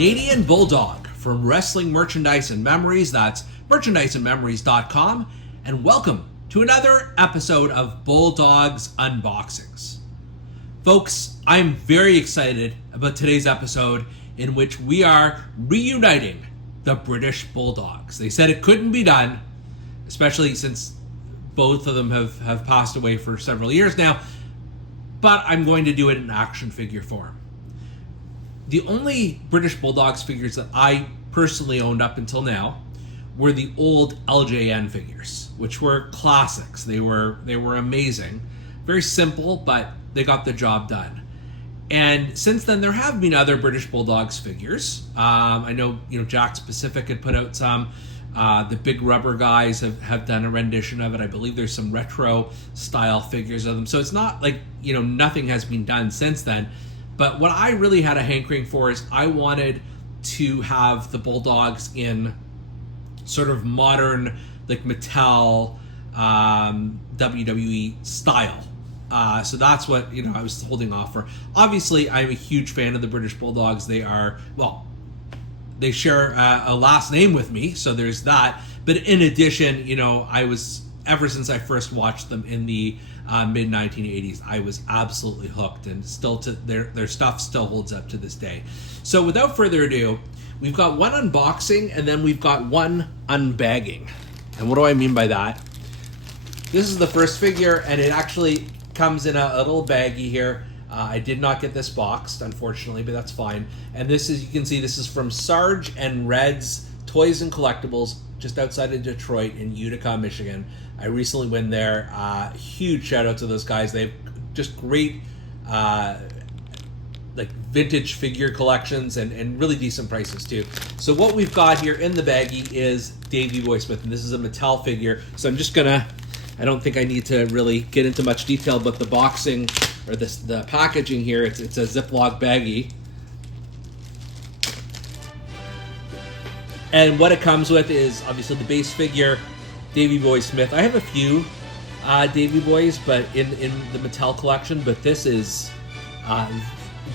Canadian Bulldog from Wrestling Merchandise and Memories. That's merchandiseandmemories.com. And welcome to another episode of Bulldogs Unboxings. Folks, I'm very excited about today's episode in which we are reuniting the British Bulldogs. They said it couldn't be done, especially since both of them have passed away for several years now, but I'm going to do it in action figure form. The only British Bulldogs figures that I personally owned up until now were the old LJN figures, which were classics. They were amazing. Very simple, but they got the job done. And since then, there have been other British Bulldogs figures. I know, Jack's Pacific had put out some. The Big Rubber guys have done a rendition of it. I believe there's some retro style figures of them. So it's not like, nothing has been done since then. But what I really had a hankering for is I wanted to have the Bulldogs in sort of modern, like Mattel, WWE style. So that's what, I was holding off for. Obviously, I'm a huge fan of the British Bulldogs. They share a last name with me, so there's that. But in addition, I was, ever since I first watched them in the mid-1980s, I was absolutely hooked, and still their stuff still holds up to this day. So without further ado, we've got one unboxing, and then we've got one unbagging. And what do I mean by that? This is the first figure, and it actually comes in a little baggie here. I did not get this boxed, unfortunately, but that's fine. And this is, you can see, this is from Sarge and Red's Toys and Collectibles, just outside of Detroit in Utica, Michigan. I recently went there. Huge shout out to those guys. They have just great vintage figure collections and really decent prices too. So what we've got here in the baggie is Davey Boy Smith, and this is a Mattel figure. So I'm just gonna, I don't think I need to really get into much detail, but the boxing or the packaging here, it's a Ziploc baggie. And what it comes with is obviously the base figure, Davey Boy Smith. I have a few Davey Boys, but in the Mattel collection, but this is,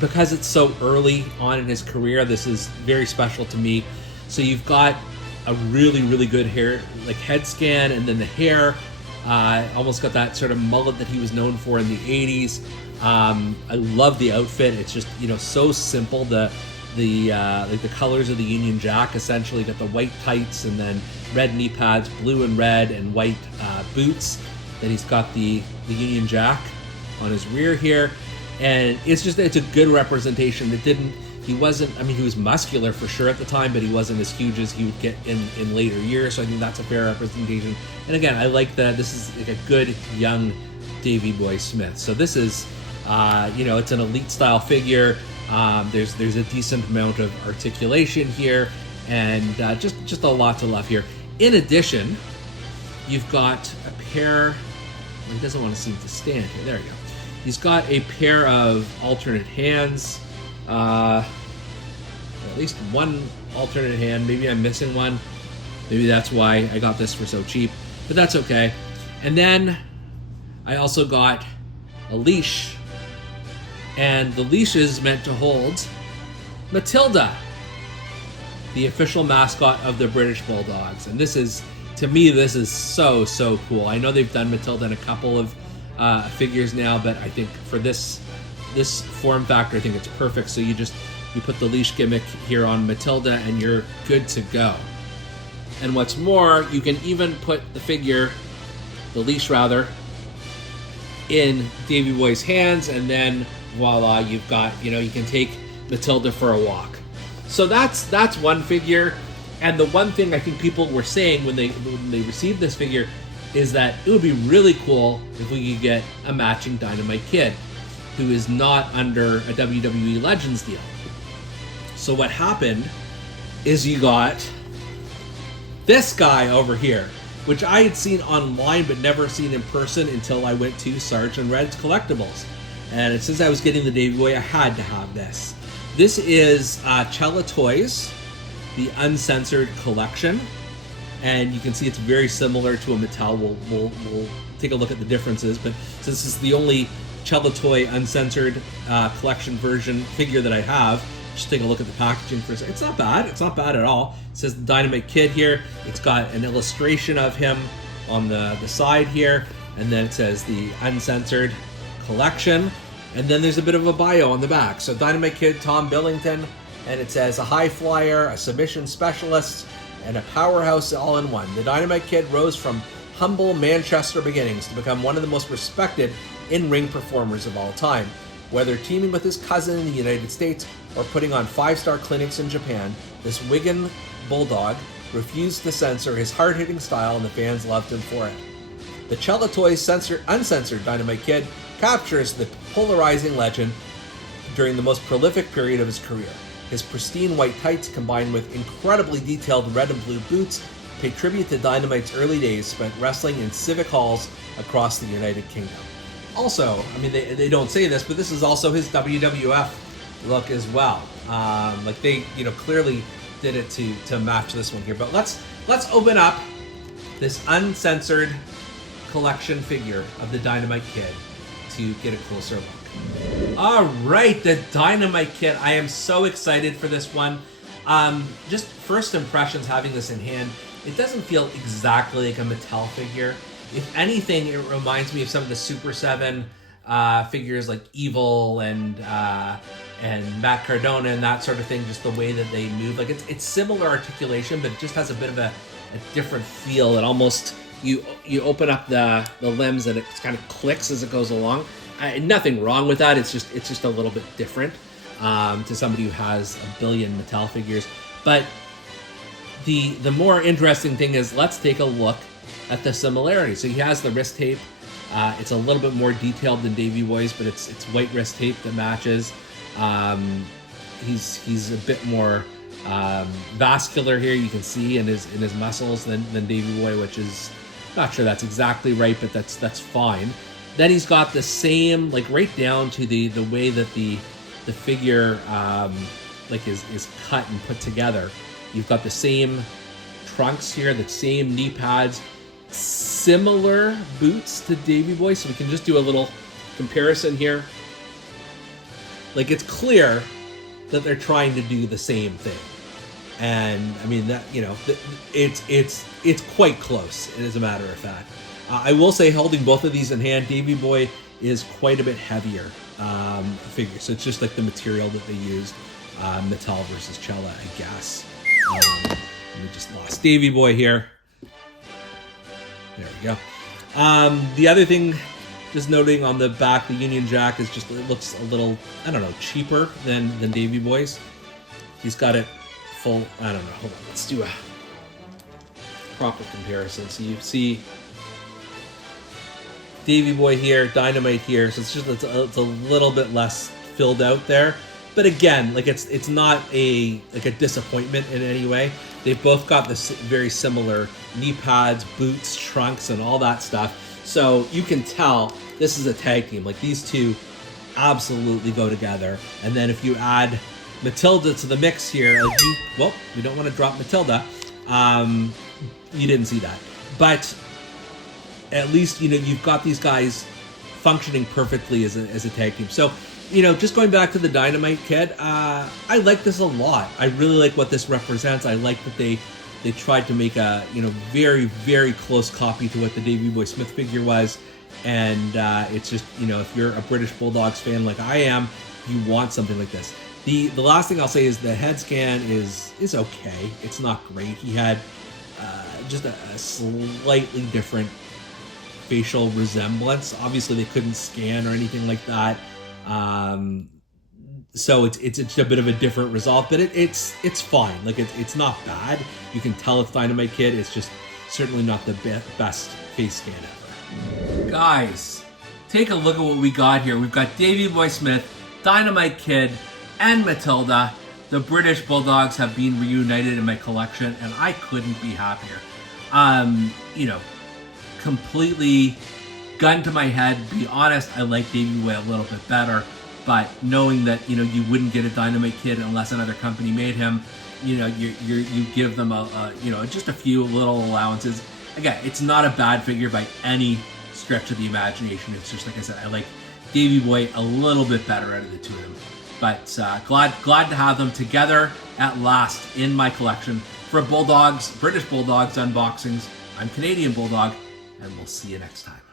because it's so early on in his career, this is very special to me. So you've got a really, really good hair, like head scan, and then the hair, almost got that sort of mullet that he was known for in the 80s. I love the outfit. It's just, so simple. The colors of the Union Jack, essentially got the white tights and then red knee pads, blue and red, and white boots. Then he's got the Union Jack on his rear here, and it's a good representation. He was muscular for sure at the time, but he wasn't as huge as he would get in later years. So I think that's a fair representation. And again, I like that this is like a good young Davey Boy Smith. So this is, it's an elite style figure. There's a decent amount of articulation here, and just a lot to love here. In addition, you've got a pair. He doesn't want to seem to stand here. There we go. He's got a pair of alternate hands. At least one alternate hand. Maybe I'm missing one. Maybe that's why I got this for so cheap. But that's okay. And then I also got a leash. And the leash is meant to hold Matilda, the official mascot of the British Bulldogs. And this is, to me, this is so cool. I know they've done Matilda in a couple of figures now, but I think for this form factor, I think it's perfect. So you put the leash gimmick here on Matilda, and you're good to go. And what's more, you can even put the leash rather, in Davey Boy's hands, and then voila, you've got, you can take Matilda for a walk. So that's one figure. And the one thing I think people were saying when they received this figure is that it would be really cool if we could get a matching Dynamite Kid who is not under a WWE Legends deal. So what happened is you got this guy over here, which I had seen online but never seen in person until I went to Sarge and Red's Collectibles. And since I was getting the Davey Boy, I had to have this. This is Chella Toys, the Uncensored collection. And you can see it's very similar to a Mattel. We'll take a look at the differences. But since this is the only Chella Toy Uncensored collection version figure that I have, Just take a look at the packaging for a second. It's not bad. It's not bad at all. It says the Dynamite Kid here. It's got an illustration of him on the side here. And then it says the Uncensored collection. And then there's a bit of a bio on the back. So Dynamite Kid, Tom Billington. And it says a high flyer, a submission specialist, and a powerhouse all in one. The Dynamite Kid rose from humble Manchester beginnings to become one of the most respected in-ring performers of all time. Whether teaming with his cousin in the United States or putting on 5-star clinics in Japan, this Wigan Bulldog refused to censor his hard-hitting style, and the fans loved him for it. The Chella Toys Uncensored Dynamite Kid captures the polarizing legend during the most prolific period of his career. His pristine white tights, combined with incredibly detailed red and blue boots, pay tribute to Dynamite's early days spent wrestling in civic halls across the United Kingdom. Also, I mean, they don't say this, but this is also his WWF look as well. Like they, clearly did it to match this one here. But let's open up this Uncensored collection figure of the Dynamite Kid to get a closer look. All right, the Dynamite Kid. I am so excited for this one. Just first impressions having this in hand, it doesn't feel exactly like a Mattel figure. If anything, it reminds me of some of the Super 7 figures like Evil and Matt Cardona and that sort of thing, just the way that they move. Like it's similar articulation, but it just has a bit of a different feel. It almost, you open up the limbs and it kind of clicks as it goes along. Nothing wrong with that. It's just a little bit different to somebody who has a billion Mattel figures. But the more interesting thing is, let's take a look at the similarities. So he has the wrist tape. It's a little bit more detailed than Davey Boy's, but it's white wrist tape that matches. He's a bit more vascular here. You can see in his muscles than Davey Boy, which is not sure that's exactly right, but that's fine. Then he's got the same, like right down to the way that the figure like is cut and put together. You've got the same trunks here, the same knee pads, similar boots to Davey Boy, so we can just do a little comparison here. Like it's clear that they're trying to do the same thing, and I mean that it's quite close, as a matter of fact. I will say, holding both of these in hand, Davey Boy is quite a bit heavier figure, so it's just like the material that they used, Mattel versus Chella, I guess. We just lost Davey Boy here. There we go. The other thing, just noting on the back, the Union Jack is just, it looks a little, I don't know, cheaper than Davey Boy's. He's got it full, I don't know, hold on, let's do a proper comparison. So you see Davey Boy here, Dynamite here, so it's a little bit less filled out there. But again, like it's not a disappointment in any way. They've both got this very similar knee pads, boots, trunks, and all that stuff. So you can tell this is a tag team. Like these two absolutely go together. And then if you add Matilda to the mix here, like we don't want to drop Matilda. You didn't see that, but at least you've got these guys functioning perfectly as a tag team. So. Just going back to the Dynamite Kid, I like this a lot. I really like what this represents. I like that they tried to make a very, very close copy to what the Davey Boy Smith figure was, and it's just if you're a British Bulldogs fan like I am, you want something like this. The last thing I'll say is the head scan is okay. It's not great. He had just a slightly different facial resemblance. Obviously, they couldn't scan or anything like that. So it's a bit of a different result, but it's fine. Like it's not bad. You can tell it's Dynamite Kid. It's just certainly not the best face scan ever. Guys, take a look at what we got here. We've got Davey Boy Smith, Dynamite Kid, and Matilda. The British Bulldogs have been reunited in my collection, and I couldn't be happier. Completely gun to my head, be honest, I like Davey Boy a little bit better, but knowing that you wouldn't get a Dynamite Kid unless another company made him, you give them just a few little allowances. Again, it's not a bad figure by any stretch of the imagination. It's just, like I said, I like Davey Boy a little bit better out of the two of them. But glad to have them together at last in my collection for British Bulldogs unboxings. I'm Canadian Bulldog, and we'll see you next time.